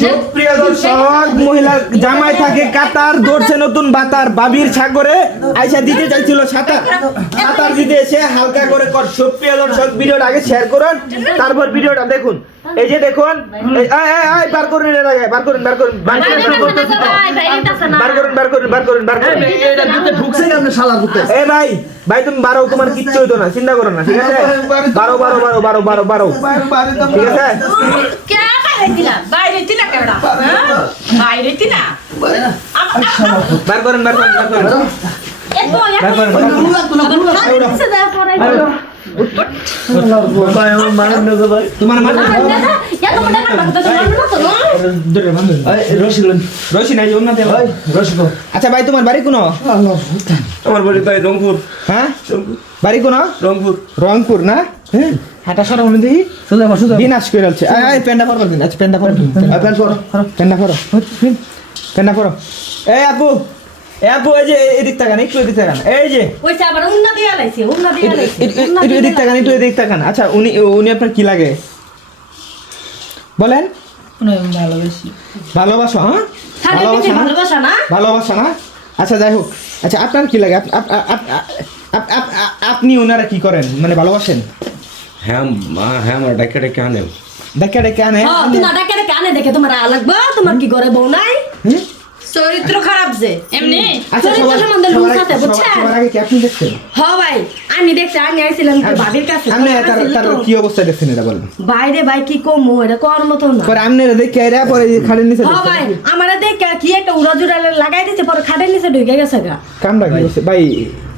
সুপ্রিয় দর্শক, মহিলা জামাই থাকে কাতার, ধরছে নতুন বাতার, বাবির সাগরে আইসা দিতে চাইছিল সাঁতার দিতে এসে হালকা করে কর। সুপ্রিয় দর্শক, ভিডিওটা আগে শেয়ার করুন, তারপর ভিডিওটা দেখুন। এই যে দেখুন, বার করুন, এর আগে বার করুন, বার করুন, বার করুন, বার করুন, বার করুন। এটা দিতে ঢুকছে কেমনে শালা ঢুকতে? এ ভাই, ভাই তুমি বারো, তোমার কিচ্ছু হইতো না, চিন্তা করো না, ঠিক আছে? বারো বারো বারো বারো বারো বারো, ঠিক আছে? বার করেন, বার করেন, বার করেন, তোমার রশি নাই, অন্য দেব। আচ্ছা ভাই, তোমার বাড়ি কোন? আমার বাড়ি ভাই রংপুর। হ্যাঁ, বাড়ি কোন? রংপুর। রংপুর না? হ্যাঁ, হাঁটা সরা মনে দেখি বিনাশ করে আছে। প্যান্ডা করো দিন। আচ্ছা, প্যান্ডা করো, প্যান্ডা করো, প্যান্ডা করো। এই আপু, আপু, এই যে এদিক তাকান, একটু এদিক তাকান। এই যে এদিক তাকান, একটু এদিক তাকান। আচ্ছা, উনি আপনার কি লাগে বলেন? ভালোবাসা? হ্যাঁ, ভালোবাসা না? আচ্ছা, যাই হোক। আচ্ছা, আপনার কি লাগে? আপনি ওনারা কি করেন, মানে ভালোবাসেন? হ্যাঁ হ্যাঁ, আমার ডাক্তার ডেকে আনে। দেখে ডেকে আনে? দেখে তোমার লাগবে, তোমার কি ঘরে বউ নাই? চরিত্র খারাপ যে এমনি চরিত্র সম্বন্ধে লুক আছে, বুঝছেন? সবার আগে কি আপনি দেখছেন? হ্যাঁ ভাই, আমি দেখছি, আমি আইছিলাম তো ভাবির কাছে। আপনি তার কি অবস্থা দেখছেন এটা বলেন? বাইরে ভাই কি কম এটা কোয়ার মতো না। পরে আপনি দেখে এরা পরে খাটের নিচে হ্যাঁ ভাই, আমারে দেখে কি একটা উড়াজুড়া লাগাই দিছে, পরে খাটের নিচে ঢুকে গেছে গা। কামড়া গেছে ভাই।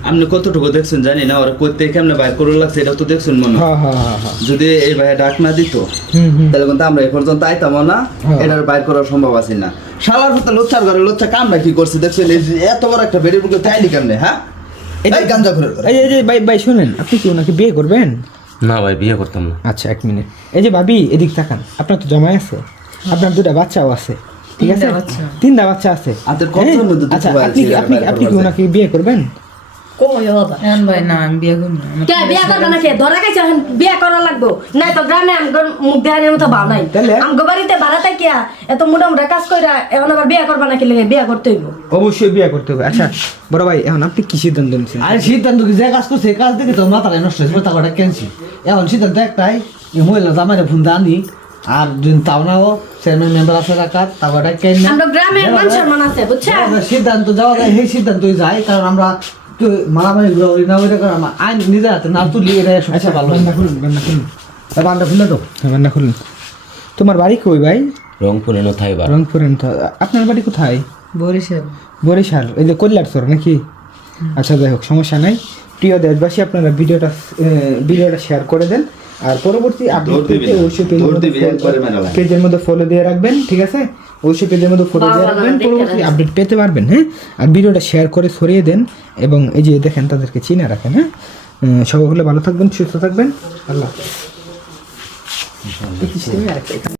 আপনি কতটুকু দেখছেন জানি না, ওরা করতে কেমনে বাইর করে লাগছে এটা তো দেখছেন মনে হয়। হ্যাঁ হ্যাঁ হ্যাঁ, যদি এই ভাই ডাক না দিত তাহলে কিন্তু আমরা এই পর্যন্ত আইতাম না, এটার বাইর করা সম্ভব আছে না। শালার হতে লোচ্চার ঘরে লোচ্চা কামটা কি করছে দেখছেন? এই যে এত বড় একটা বেড়ে বুকে তাইলি কেমনে? হ্যাঁ, এই গাঞ্জা ঘরে এই যে ভাই শুনেন, আপনি কি ওনাকে বিয়ে করবেন? না ভাই, বিয়ে করতাম না। আচ্ছা, এক মিনিট। এই যে ভাবি, এদিক তাকান। আপনার তো জামাই আছে, আপনার দুটা বাচ্চাও আছে, ঠিক আছে? তিনটা বাচ্চা আছে। আচ্ছা, আপনি কি ওনাকে বিয়ে করবেন? ভাই না, আমি বিয়ে করব না। কে বিয়ে করবে না? কে ধরা খাইছে? বিয়ে করা লাগবে না তো? গ্রামে আমগর মুখ দেখানোর মতো ভাব নাই। আমগো বাড়িতে ভাড়াতে কি এত মোটা মোটা কাজ কইরা এখন আবার বিয়ে করবা নাকি? লাগে বিয়ে করতে হইব, অবশ্যই বিয়ে করতে হবে। আচ্ছা বড় ভাই, এখন আপনি কি সিদ্ধান্ত নিয়েছেন? আর সিদ্ধান্ত কি, যে কাজ করছে কাজ দেখে তো মাথাটা নষ্ট হয়েছে, টাকাটা ক্যান্সেল। এখন সিদ্ধান্ত একটাই, এই মহিলা জামাইটা ফোন আনি, আর দিন তাও নাও চেয়ারম্যান মেম্বার আছে রাখার টাকাটা কেন না। আমরা গ্রামে মান সম্মান আছে, বুঝছেন? সিদ্ধান্ত যাওয়া যায়, সেই সিদ্ধান্তই যায়, কারণ আমরা মারামারি ঘুরাঘুরি না করে আমার আইন নিজের হাতে না তুলি, এটা সবচেয়ে ভালো। বান্না খুলুন, বান্না খুলুন, বান্ধা খুলে তো বান্না খুলুন। তোমার বাড়ি কই ভাই? রংপুরে নথাই বার। রংপুরে। আপনার বাড়ি কোথায়? বরিশাল। বরিশাল, এই যে কল্যাণ সর নাকি? আচ্ছা, যাই হোক, সমস্যা নাই। প্রিয় দেশবাসী, আপনারা ভিডিওটা শেয়ার করে দেন, আর পরবর্তী আপডেট পেতে অবশ্যই পেজের মধ্যে ফলো দিয়ে রাখবেন, ঠিক আছে? অবশ্যই পেজের মধ্যে ফলো দিয়ে রাখবেন, পরবর্তী আপডেট পেতে পারবেন। হ্যাঁ, আর ভিডিওটা শেয়ার করে ছড়িয়ে দেন, এবং এই যে দেখেন, তাদেরকে চিনে রাখেন। হ্যাঁ, সবাই হলে ভালো থাকবেন, সুস্থ থাকবেন। আল্লাহ হাফেজ।